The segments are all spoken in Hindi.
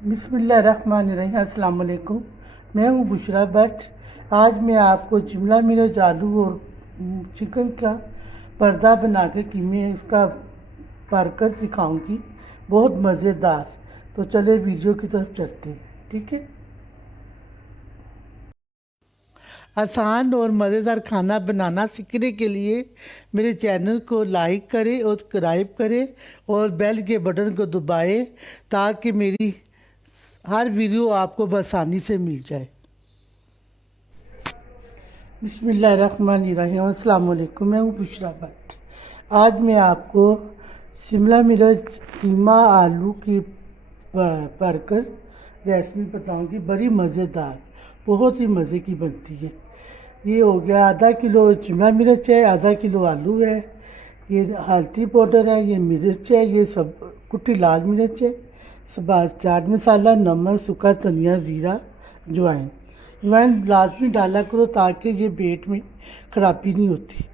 बिस्मिल्लाहिर्रहमानिर्रहीम। अस्सलाम वालेकुम। मैं हूँ बुशरा भट्ट। आज मैं आपको शिमला मिर्च, आलू और चिकन का पर्दा बना के कीमे इसका भरकर सिखाऊंगी, बहुत मज़ेदार। तो चले वीडियो की तरफ चलते हैं, ठीक है। आसान और मज़ेदार खाना बनाना सीखने के लिए मेरे चैनल को लाइक करें और सब्सक्राइब करें और बेल के बटन को दबाएं ताकि मेरी हर वीडियो आपको आसानी से मिल जाए। बिस्मिल्लाहिर्रहमानिर्रहीम। अस्सलाम वालेकुम। मैं हूँ बुशरा भट्ट। आज मैं आपको शिमला मिर्च, कीमा, आलू की भरकर रेसिपी बताऊंगी, बड़ी मज़ेदार, बहुत ही मज़े की बनती है। ये हो गया, आधा किलो शिमला मिर्च है, आधा किलो आलू है, ये हल्दी पाउडर है, ये मिर्च है, ये सब कुटी लाल मिर्च है, सब चाट मसाला, नमक, सूखा धनिया, ज़ीरा, अजवाइन। अजवाइन लाजमी डाला करो ताकि ये पेट में खराबी नहीं होती।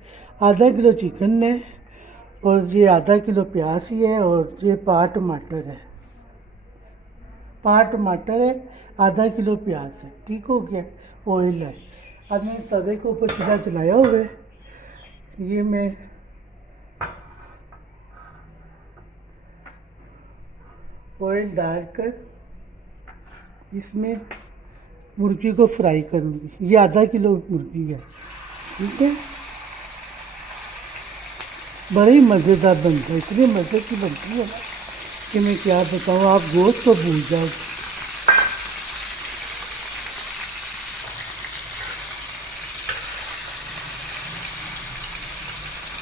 आधा किलो चिकन है और ये आधा किलो प्याज ही है और ये पाँच टमाटर है, आधा किलो प्याज है। ठीक हो गया। ऑयल है। अब मैं तवे के ऊपर सीधा चलाया हुआ है। ये मैं ऑयल डालकर इसमें मुर्गी को फ्राई करूँगी। ये आधा किलो मुर्गी है, ठीक है। बड़ी ही मज़ेदार बनता है, इतनी मज़े की बनती है ना कि मैं क्या बताऊँ, आप गोश्त तो भूल जाओ।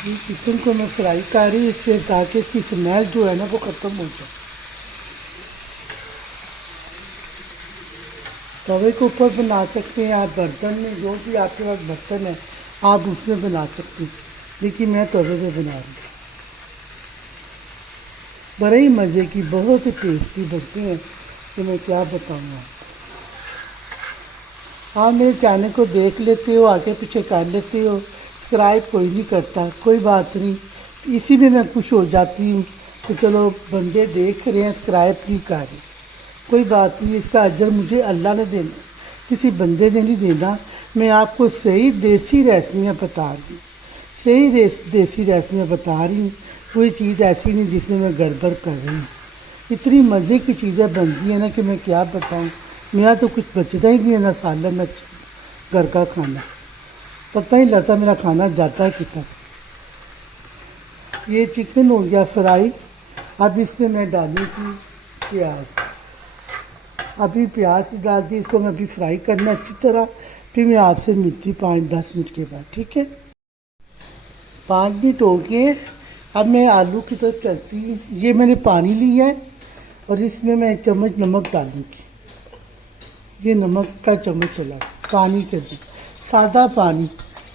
ये चिकन को मैं फ्राई कर रही इससे ताकि इसकी स्मेल जो है ना वो ख़त्म हो जाए। तवे के ऊपर बना सकते हैं आप, बर्तन में, जो भी आपके पास बर्तन है आप उसमें बना सकते हैं, लेकिन मैं तवे पे बना रही हूँ। बड़े ही मज़े की, बहुत ही टेस्टी बनते हैं कि मैं क्या बताऊँ आप मेरे चैनल को देख लेते हो, आगे पीछे कर लेते हो, सब्सक्राइब कोई नहीं करता, कोई बात नहीं, इसी में मैं खुश हो जाती हूँ कि चलो बंदे देख रहे हैं, सब्सक्राइब नहीं कर रहे। कोई बात नहीं, इसका अजर मुझे अल्लाह ने देना, किसी बंदे ने नहीं देना। मैं आपको सही देसी रेसिपियाँ बता रही हूँ, देसी रेसिपियाँ बता रही हूँ। कोई चीज़ ऐसी नहीं जिसमें मैं गड़बड़ कर रही हूँ। इतनी मज़े की चीज़ें बनती हैं ना कि मैं क्या बताऊँ। मेरा तो कुछ बचता ही नहीं है, ना सालन ना घर का खाना, पता ही लगता मेरा खाना जाता है कितना। ये चिकन हो गया फ्राई। अब इसमें मैं डालूँगी प्याज। अभी प्याज डाल दी, इसको मैं अभी फ्राई करना अच्छी तरह, फिर मैं आपसे मिलती 5-10 मिनट के बाद, ठीक है। 5 मिनट हो गए। अब मैं आलू की तरफ चलती हूँ। ये मैंने पानी लिया है और इसमें मैं 1 चम्मच नमक डालूँगी। ये नमक का चम्मच चला पानी के अंदर, सादा पानी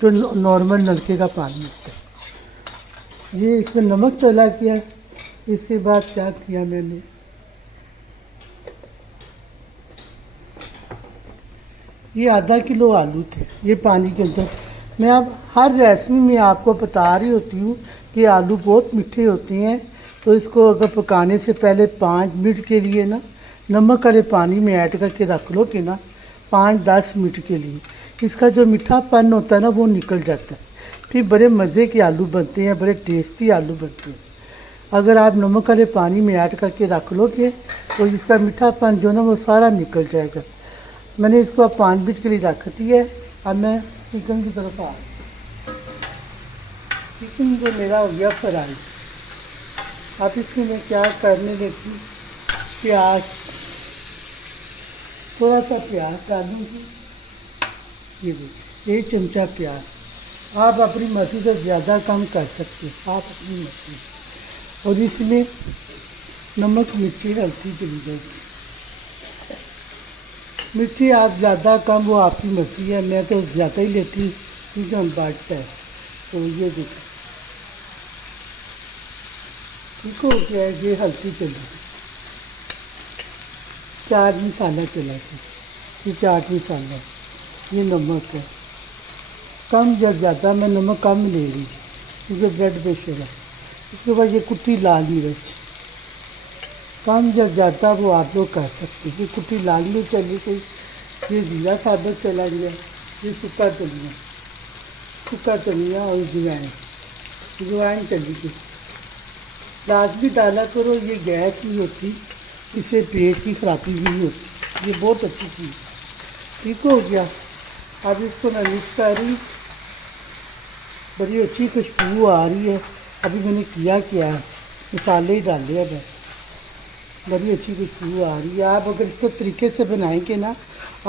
जो नॉर्मल नलके का पानी होता है। ये इसमें नमक चला किया। इसके बाद क्या किया मैंने, ये आधा किलो आलू थे, ये पानी के अंदर। मैं अब हर रेसिपी में आपको बता रही होती हूँ कि आलू बहुत मीठे होते हैं, तो इसको अगर पकाने से पहले 5 मिनट के लिए ना नमक वाले पानी में ऐड करके रख लो कि ना 5-10 मिनट के लिए, इसका जो मीठापन होता है ना वो निकल जाता है। फिर बड़े मज़े के आलू बनते हैं, बड़े टेस्टी आलू बनते हैं। अगर आप नमक वाले पानी में ऐड करके रख लोगे तो इसका मीठापन जो ना वो सारा निकल जाएगा। मैंने इसको अब 5 मिनट के लिए रख दिया है। अब मैं चिकन की तरफ आ, चिकन जो मेरा हो गया फ्राई। अब इसमें मैं क्या करने लगी, प्याज, थोड़ा सा प्याज डालूँगी। ये देखिए 1 चमचा प्याज। आप अपनी मर्ज़ी से ज़्यादा कम कर सकते हैं, आप अपनी मर्ज़ी। और इसमें नमक, मिर्ची, हल्दी चली जाएगी। मिर्ची आप ज़्यादा कम वो आपकी मर्ज़ी है, मैं तो ज़्यादा ही लेती हूँ क्योंकि हम बांटता है। तो ये देखो ठीक हो गया है। ये हल्दी चली, चाट मसाला चला गया, ये चाट मसाला, ये नमक है कम या ज़्यादा, मैं नमक कम ले रही क्योंकि ब्लड प्रेशर है। उसके बाद ये कुट्टी लाल मिर्च, कम या ज़्यादा वो आप लोग कर सकते हैं। ये कुटी लाल मिर्च चली गई, ये जीरा साबुत चला गया, ये सूखा धनिया और अजवाइन चली गई। लाजमी डाला करो, ये गैस नहीं होती, इससे पेट की खराबी नहीं होती, ये बहुत अच्छी चीज़। ठीक हो गया। अब इसको मैं मिक्स कर रही, बड़ी अच्छी खुशबू आ रही है। अभी मैंने किया क्या है, मसाले ही डाले हैं बस, बड़ी अच्छी खुशबू आ रही है। आप अगर इसको तरीके से बनाएंगे ना,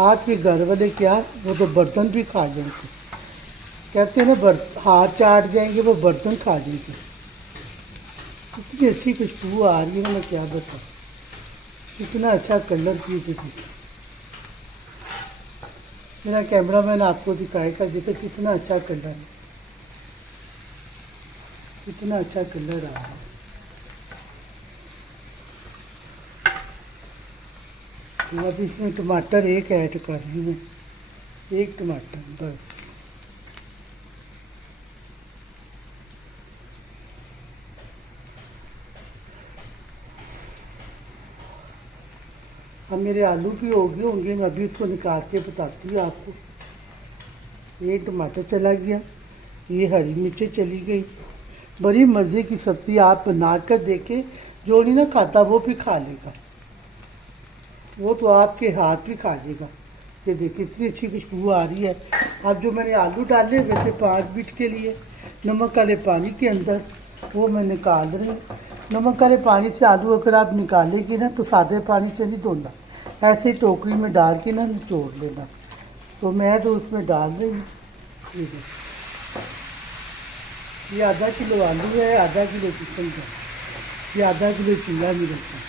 आपके घर वाले क्या, वो तो बर्तन भी खा जाएंगे। कहते हैं ना, हाथ चाट जाएंगे, वो बर्तन खा जाएंगे। इतनी अच्छी खुशबू आ रही है ना, मैं क्या बताऊँ। इतना अच्छा कलर की थी। मेरा कैमरामैन आपको दिखाएगा, देखो कितना अच्छा कलर है, कितना अच्छा कलर आ रहा है। तो अब इसमें टमाटर एक ऐड कर रही हूँ, एक टमाटर बस। अब मेरे आलू भी हो गए होंगे, मैं अभी इसको निकाल के बताती हूँ आपको। ये टमाटर चला गया, ये हरी मिर्चें चली गई। बड़ी मज़े की सब्ज़ी आप बना कर देखें, जो नहीं ना खाता वो भी खा लेगा, वो तो आपके हाथ भी खा लेगा। ये देखिए इतनी अच्छी खुशबू आ रही है। अब जो मैंने आलू डाले वैसे 5 मिनट के लिए नमक वाले पानी के अंदर, वो मैं निकाल रही हूँ। नमक वाले पानी से आलू अगर आप निकालेंगे ना, तो सादे पानी से नहीं धोना, ऐसे ही टोकरी में डाल के ना निचोड़ लेना। तो मैं तो उसमें डाल रही हूँ। ये आधा किलो आलू है, आधा किलो चिकन का, ये आधा किलो चिल्ला मिर्च है।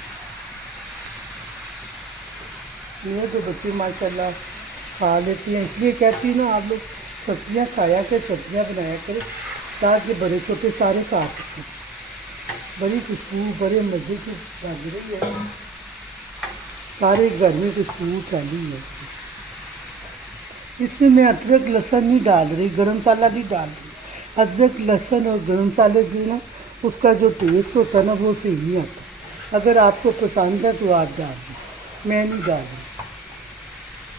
ये तो बच्चे माशाल्लाह खा लेती हैं, इसलिए कहती हूँ ना, आप लोग सब्जियाँ खाया कर, सब्जियाँ बनाया करें, ताकि बड़े छोटे सारे खा सकें। बड़ी खुशबू, बड़े मज़े की लग रही है, सारे घर में खुशबू फैली है। इसमें मैं अदरक लहसुन नहीं डाल रही, गरम मसाला नहीं डाल रही। अदरक लहसुन और गरम मसाले जो ना, उसका जो टेस्ट होता है ना, वो सही नहीं आता। अगर आपको पसंद है तो आप डाल दें, मैं नहीं डाल रही।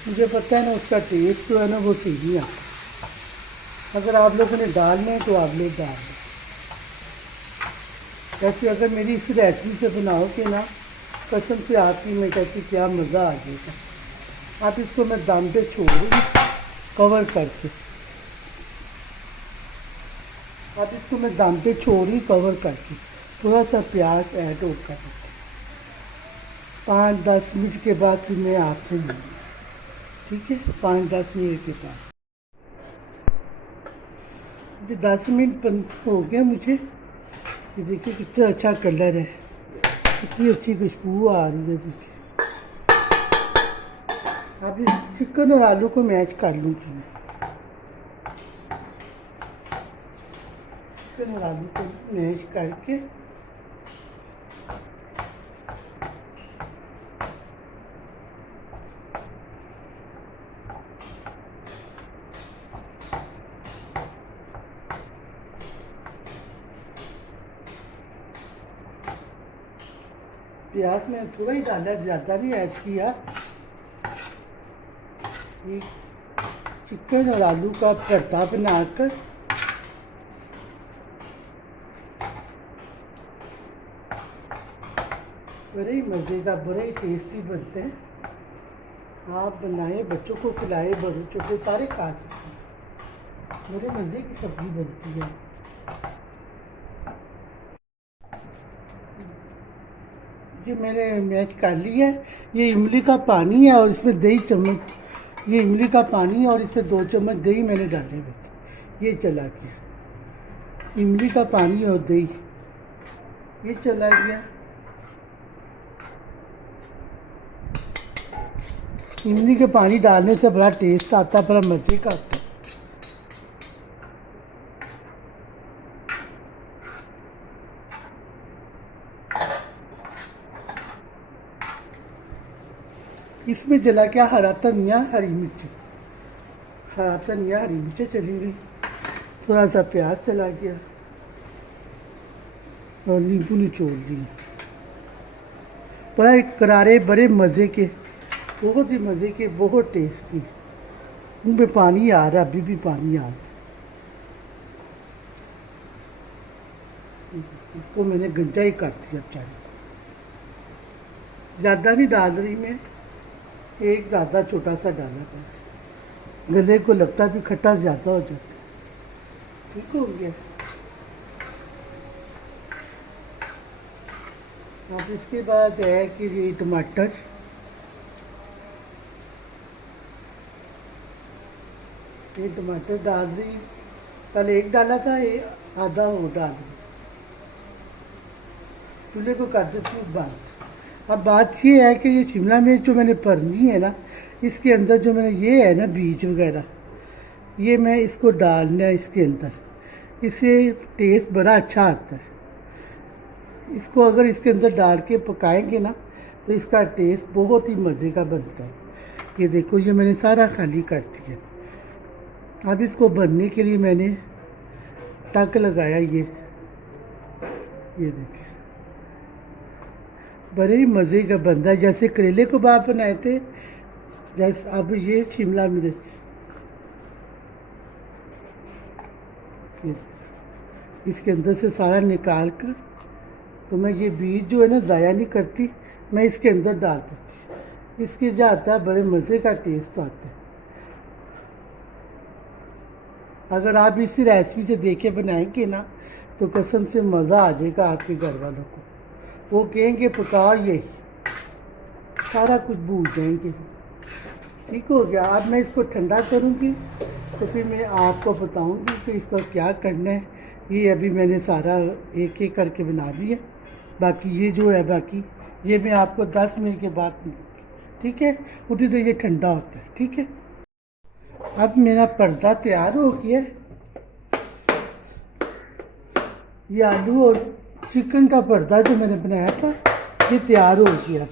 मुझे पता है ना, उसका टेस्ट जो है ना, वो सही नहीं आता। अगर आप लोगों ने डालना है तो आप लोग डाल दें। वैसे अगर मेरी इस रेसिपी से बनाओगे ना, कसम से आपकी, मैं कहती क्या मज़ा आ जाएगा। आप इसको मैं दम पे छोड़ दूँगी कवर करके, अब इसको मैं दम पे छोड़ी कवर करके, थोड़ा सा प्याज ऐड और कर 5-10 मिनट के बाद फिर मैं आपसे मिलूँगी। ठीक है, 5-10 मिनट के बाद। 10 मिनट हो गया मुझे। ये देखिए कितना अच्छा कलर है, कितनी अच्छी खुशबू आ रही है। देखिए अब इस चिकन और आलू को मैच कर लूँगी मैं। चिकन और आलू को मैश करके प्याज मैंने थोड़ा ही डाला, ज़्यादा नहीं ऐड किया। ये चिकन और आलू का भरता बनाकर बड़े ही मज़े का, बड़े ही टेस्टी बनते हैं। आप बनाएं, बच्चों को खिलाएं, बड़ों छोटे सारे खा सकते हैं। बड़े मज़े की सब्ज़ी बनती है। ये मैंने मैच कर लिया है। ये इमली का पानी है और इसमें दही चम्मच, ये इमली का पानी है और इसमें 2 चम्मच दही मैंने डाले हुए। ये चला गया, इमली का पानी और दही, ये चला गया। इमली के पानी डालने से बड़ा टेस्ट आता है, बड़ा मज़े का आता है। इसमें जला क्या, हरा धनिया, हरी मिर्च, हरा धनिया, हरी मिर्चें चली गई, थोड़ा सा प्याज चला गया और नींबू निचोड़ दिया। बड़ा करारे, बड़े मज़े के, बहुत ही मज़े के, बहुत टेस्टी। मुँह में पानी आ रहा है, अभी भी पानी आ रहा है। इसको मैंने गंजा ही कर दिया चाय, ज़्यादा नहीं डाल रही मैं, एक ज़्यादा छोटा सा डाला बस, गले को लगता है भी खट्टा ज़्यादा हो जाता है। ठीक हो गया। अब इसके बाद है कि ये टमाटर, ये टमाटर डाल दी, कल एक डाला था, ये आधा वो डाल दी। चूल्हे को कर देती हूँ बंद। अब बात ये है कि ये शिमला मिर्च जो मैंने भरनी है ना, इसके अंदर जो मैंने ये है ना बीज वगैरह, ये मैं इसको डालना है इसके अंदर, इससे टेस्ट बड़ा अच्छा आता है। इसको अगर इसके अंदर डाल के पकाएंगे ना तो इसका टेस्ट बहुत ही मज़े का बनता है। ये देखो, ये मैंने सारा खाली कर दिया। अब इसको भरने के लिए मैंने टक लगाया, ये देखिए, बड़े ही मज़े का बनता है, जैसे करेले कबाब बनाए थे जैसे। अब ये शिमला मिर्च, ये इसके अंदर से सारा निकाल कर, तो मैं ये बीज जो है ना ज़ाया नहीं करती, मैं इसके अंदर डाल देती। इसके जो आता है बड़े मज़े का टेस्ट आता है। अगर आप इसी रेसिपी से देखे बनाएंगे ना तो कसम से मज़ा आ जाएगा आपके घर वालों को। वो कहेंगे पकाओ यही, सारा कुछ भूल जाएंगे। ठीक हो गया। अब मैं इसको ठंडा करूँगी तो फिर मैं आपको बताऊँगी कि इसका क्या करना है। ये अभी मैंने सारा एक एक करके बना दिया, बाकी ये जो है बाकी ये मैं आपको 10 मिनट के बाद मिलूँगी। ठीक है, उतनी देर ये ठंडा होता है। ठीक है, अब मेरा पर्दा तैयार हो गया। ये आलू और चिकन का पर्दा जो मैंने बनाया था ये तैयार हो गया।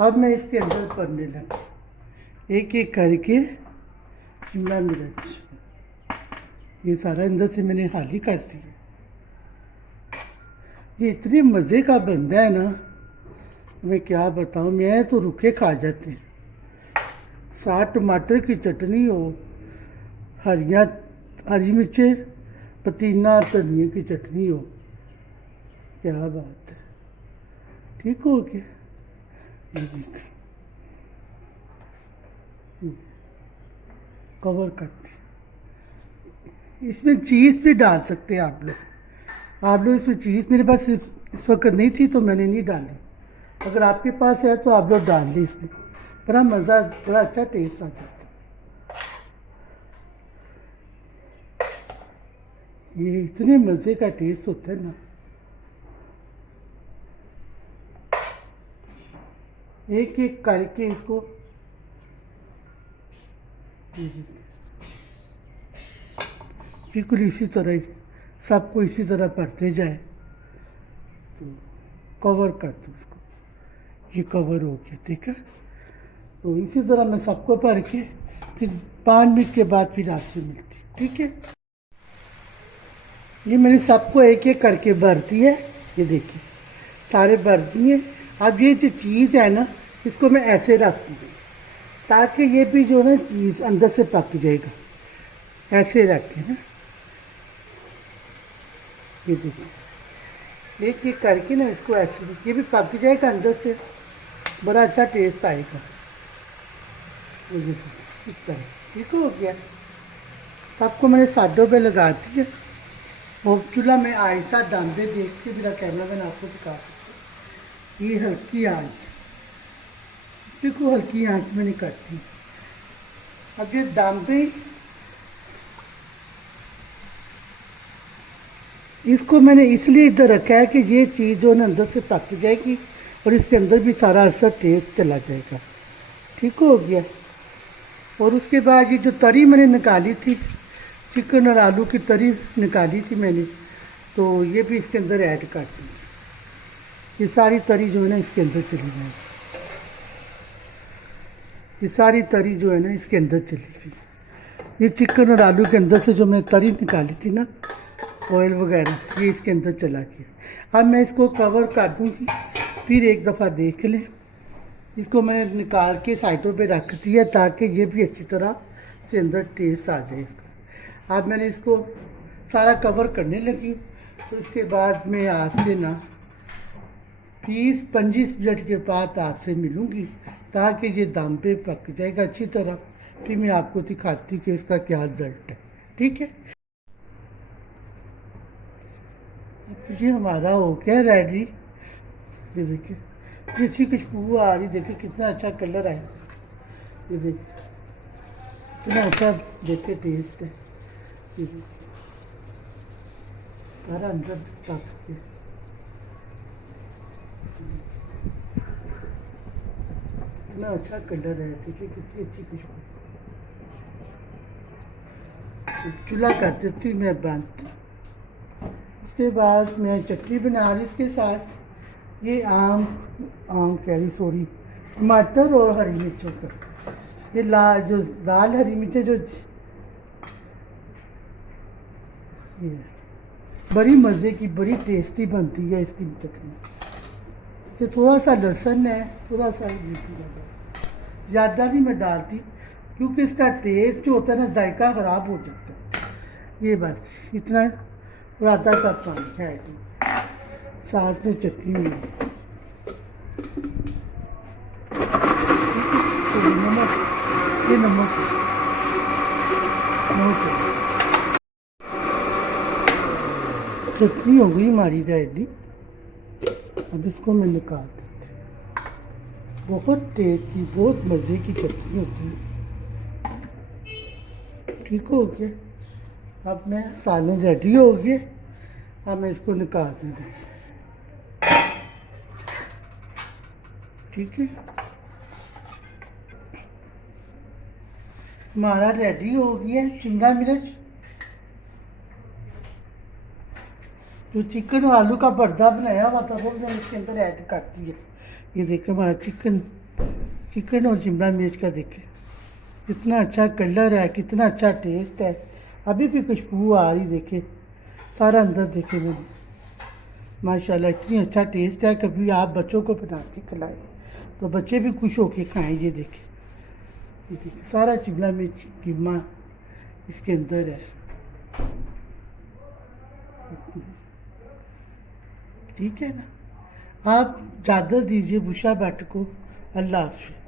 अब मैं इसके अंदर भरने लगी एक एक करके शिमला मिर्च। ये सारा अंदर से मैंने खाली कर दिया। ये इतनी मज़े का बनता है ना, मैं क्या बताऊँ, मैं तो रुके खा जाते हैं। साथ टमाटर की चटनी हो, हरी मिर्चें, पुदीना धनिया की चटनी हो, क्या बात है। ठीक हो गया। ये देख, कवर करती, इसमें चीज़ भी डाल सकते हैं आप लोग इसमें चीज़, मेरे पास इस वक्त नहीं थी तो मैंने नहीं डाली। अगर आपके पास है तो आप लोग डाल लें, इसमें बड़ा मज़ा, बड़ा अच्छा टेस्ट आता है। ये इतने मज़े का टेस्ट होता है ना। एक एक करके इसको बिल्कुल इसी तरह ही सबको इसी तरह भरते जाए। तो कवर कर दो इसको, ये कवर हो गया। ठीक है, तो इसी तरह मैं सबको भर के फिर 5 मिनट के बाद फिर आपसे मिलती। ठीक है, ये मैंने सबको एक एक करके भर दी है। ये देखिए सारे भर दिए। अब ये जो चीज़ है ना, इसको मैं ऐसे रख दूँगी ताकि ये भी जो है ना चीज़ अंदर से पक जाएगा। ऐसे रख के ना, ये देखिए एक एक करके ना इसको ऐसे, ये भी पक जाएगा अंदर से, बड़ा अच्छा टेस्ट आएगा। ये देखिए इस तरह। ठीक हो गया। सबको मैंने साइडों पे लगा दिया और चूल्हा में आहिस्ता दांदे देख के मेरा कैमरामैन आपको दिखा सकते। ये हल्की आंच, देखो हल्की आंच मैंने करती। अब ये दांदे, इसको मैंने इसलिए इधर रखा है कि ये चीज़ जो है ना अंदर से पक जाएगी और इसके अंदर भी सारा असर टेस्ट चला जाएगा। ठीक हो गया। और उसके बाद ये जो तरी मैंने निकाली थी, चिकन और आलू की तरी निकाली थी मैंने, तो ये भी इसके अंदर ऐड कर दी। ये सारी तरी जो है ना इसके अंदर चली जाएगी। ये सारी तरी जो है ना इसके अंदर चली गई। ये चिकन और आलू के अंदर से जो मैंने तरी निकाली थी ना, ऑयल वगैरह, ये इसके अंदर चला गया। अब मैं इसको कवर कर दूँगी, फिर एक दफ़ा देख लें। इसको मैंने निकाल के साइडों पे रख दिया ताकि ये भी अच्छी तरह से अंदर टेस्ट आ जाए इसका। अब मैंने इसको सारा कवर करने लगी, तो इसके बाद मैं आपसे ना 20-25 मिनट के बाद आपसे मिलूँगी ताकि ये दम पे पक जाएगा अच्छी तरह। फिर मैं आपको दिखाती कि इसका क्या रिजल्ट है। ठीक है, अब ये हमारा हो गया रेडी। ये देखिए अच्छी खुशबू आ रही, देखिए कितना अच्छा कलर आया। ये देखिए कितना अच्छा देखिए टेस्ट है। ये देखिए सारा अंदर पक के कितना अच्छा कलर है। देखिए कितनी अच्छी खुशबू। चूल्हा कर देती मैं बंद। उसके बाद मैं चटनी बना रही इसके साथ। ये आम आम कह रही सॉरी टमाटर और हरी मिर्चों का, ये जो लाल हरी मिर्चें जो ये बड़ी मज़े की बड़ी टेस्टी बनती है इसकी चटनी। ये थोड़ा सा लहसुन है, थोड़ा सा ज़्यादा भी मैं डालती क्योंकि इसका टेस्ट जो होता है ना जायका ख़राब हो जाता है। ये बस इतना और आधा कप पानी है साथ में चटनी में नमक, ये नमक चटनी हो गई हमारी रेडी। अब इसको मैं निकाल देती। बहुत टेस्टी बहुत मज़े की चटनी होती है। ठीक हो गया, अब मैं सालन रेडी हो गए। अब मैं इसको निकाल दूँगी। ठीक है, हमारा रेडी हो गया शिमला मिर्च जो चिकन और आलू का भरता बनाया हुआ था वो मैंने इसके अंदर ऐड कर दिया। ये देखें हमारा चिकन और शिमला मिर्च का देखें कितना अच्छा कलर है, कितना अच्छा टेस्ट है। अभी भी खुशबू आ रही, देखें सारा अंदर देखें मैंने माशाल्लाह इतनी अच्छा टेस्ट है। कभी आप बच्चों को बना के खिलाएं तो बच्चे भी खुश होके खाएं। ये देखें सारा शिमला मिर्च कीमा इसके अंदर है। ठीक है ना, आप इजाज़त दीजिए बुशा भट्ट को। अल्लाह हाफ़िज़।